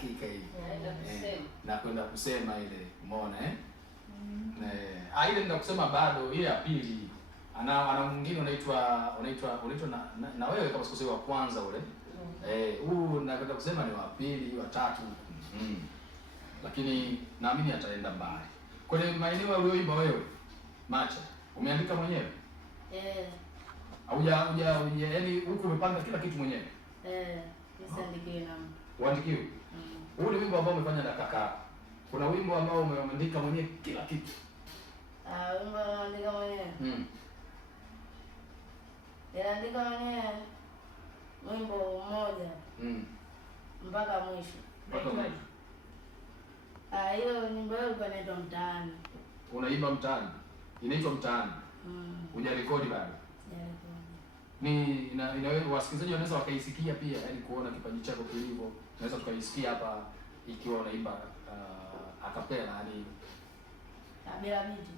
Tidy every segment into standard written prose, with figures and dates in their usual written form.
dakika hivi na kwenda kusema ile, umeona ile ndio kusema bado ile ya pili. Ana mwingine unaitwa na wewe kama sikosei wa kwanza ule. Huu nakwenda kusema ni wa pili, wa tatu. Lakini naamini ataenda mbali. Kwenye maeneo uliyoimba wewe, Macha, umeandika mwenyewe? Yaani huko umepanga kila kitu mwenyewe? Nisandikie na mtu. Uandikiwe? Huu ni wimbo ambao umefanya na kaka. Kuna wimbo ambao umeandika mwenyewe kila kitu? Wimbo umeandika mwenyewe? Niliandika mwenyewe wimbo mmoja. Mpaka mwisho. Mpaka mwisho. Hiyo nyimbo hiyo ilikuwa inaitwa Mtaani. Unaimba Mtaani? Inaitwa Mtaani? Hujarekodi bado? Sijarekodi. Ni wasikilizaji wanaweza wakaisikia pia, yaani kuona kipaji chako kilivyo. Unaweza tukaisikia hapa ikiwa unaimba acapella, yaani bila biti.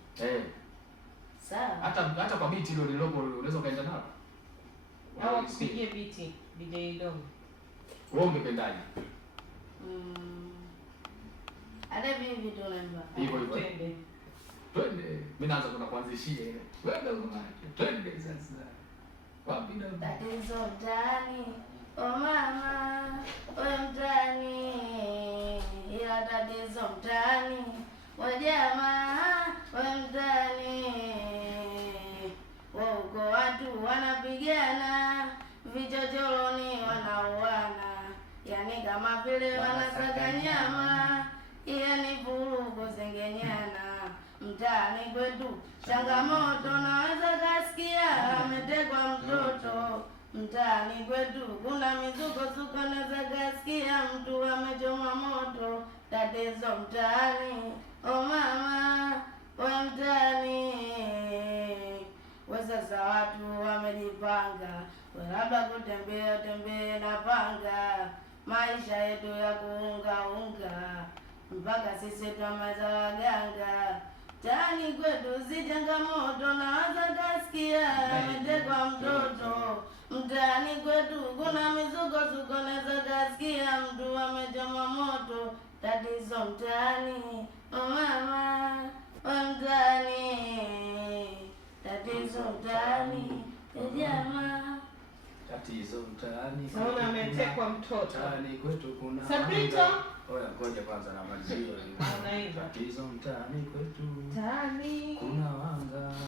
Sawa. Hata kwa biti hilo lilopo unaweza kaenda nalo. Au akupigie biti DJ Dom. Wewe ungependaje? Hata hivi vitu unaimba. Hivyo. Twende. Mimi naanza kuna kuanzishia ile. Twende sasa. Wapi na tatizo mtaani. Oh mama, wewe mtaani. Ila tatizo mtaani. Wewe jamaa, wewe mtaani. Wauko watu wanapigana, vichochoroni wanauana. Yaani kama vile wanasaka nyama, yaani vurugu zengenyana. Mtaani kwetu changamoto, naweza kasikia ametekwa mtoto. Mtaani kwetu kuna mizukosuko, naweza kasikia mtu amechomwa moto. Tatizo mtaani, oh mama, we mtaani. We sasa watu wamejipanga, we labda kutembea na panga. Maisha yetu ya kuunga mpaka sisi twamaza waganga. Mtaani kwetu si changamoto, naweza kasikia ametekwa mtoto. Mtaani kwetu kuna mizukosuko, naweza kasikia mtu amechomwa moto. Tatizo mtaani, oh mama, we mtaani. Tatizo mtaani, jamaa. Tatizo mtaani. Naona ametekwa mtoto. Mtaani kwetu kuna Sabrina. Oya, ngoja kwanza na malizio. Anaimba. Tatizo mtaani kwetu. Mtaani. Kuna wanga.